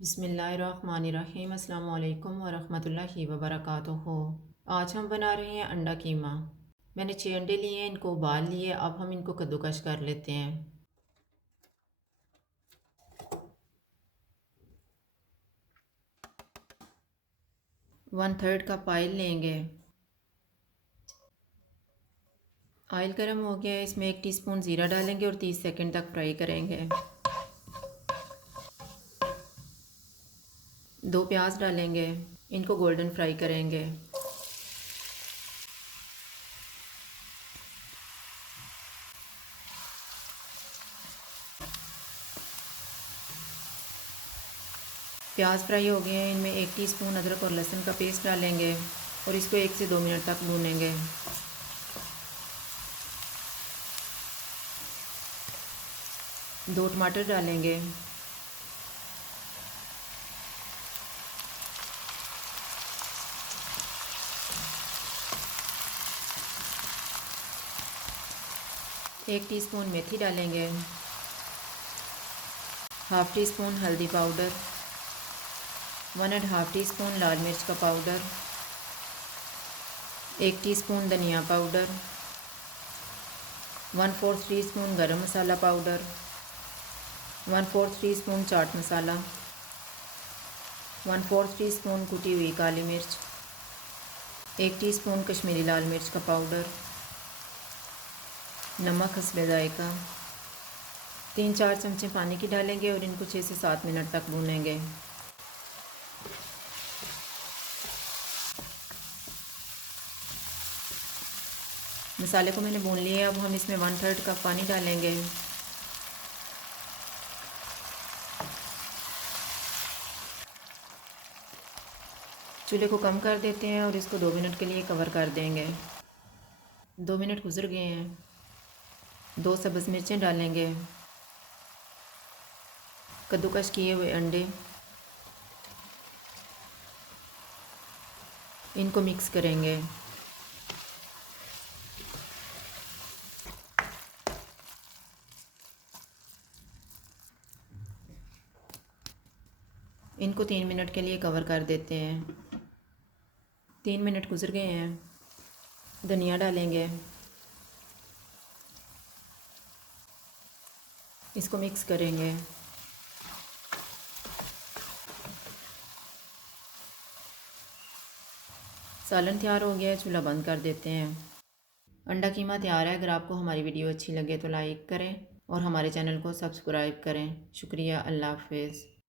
बिस्मिल्लाहिर्रहमानिर्रहीम अस्सलामु अलैकुम वरहमतुल्लाहि वबरकातुहू। आज हम बना रहे हैं अंडा कीमा। मैंने 6 अंडे लिए हैं, इनको उबाल लिए। अब हम इनको कद्दूकश कर लेते हैं। वन थर्ड कप ऑयल लेंगे। ऑयल गर्म हो गया है, इसमें 1 टीस्पून ज़ीरा डालेंगे और 30 सेकंड तक फ्राई करेंगे। 2 प्याज डालेंगे, इनको गोल्डन फ्राई करेंगे। प्याज फ्राई हो गए हैं, इनमें 1 टीस्पून अदरक और लहसुन का पेस्ट डालेंगे और इसको 1 से 2 मिनट तक भूनेंगे। 2 टमाटर डालेंगे। एक टीस्पून मेथी डालेंगे। हाफ़ टी स्पून हल्दी पाउडर, 1.5 टीस्पून लाल मिर्च का पाउडर, 1 टीस्पून धनिया पाउडर, 1/4 टीस्पून गरम मसाला powder, 1/4 teaspoon chaat masala, 1/4 teaspoon कुटी हुई काली मिर्च, 1 टीस्पून कश्मीरी लाल मिर्च का पाउडर, नमक हस्बे जायका। 3-4 चमचे पानी की डालेंगे और इनको 6 से 7 मिनट तक भूनेंगे। मसाले को मैंने भून लिया। अब हम इसमें 1/3 कप पानी डालेंगे। चूल्हे को कम कर देते हैं और इसको 2 मिनट के लिए कवर कर देंगे। 2 मिनट गुजर गए हैं। 2 सब्ज़ मिर्चें डालेंगे, कद्दूकश किए हुए अंडे, इनको मिक्स करेंगे। इनको 3 मिनट के लिए कवर कर देते हैं। 3 मिनट गुजर गए हैं। धनिया डालेंगे, इसको मिक्स करेंगे। सालन तैयार हो गया है, चूल्हा बंद कर देते हैं। अंडा कीमा तैयार है। अगर आपको हमारी वीडियो अच्छी लगे तो लाइक करें और हमारे चैनल को सब्सक्राइब करें। शुक्रिया। अल्लाह हाफ़िज़।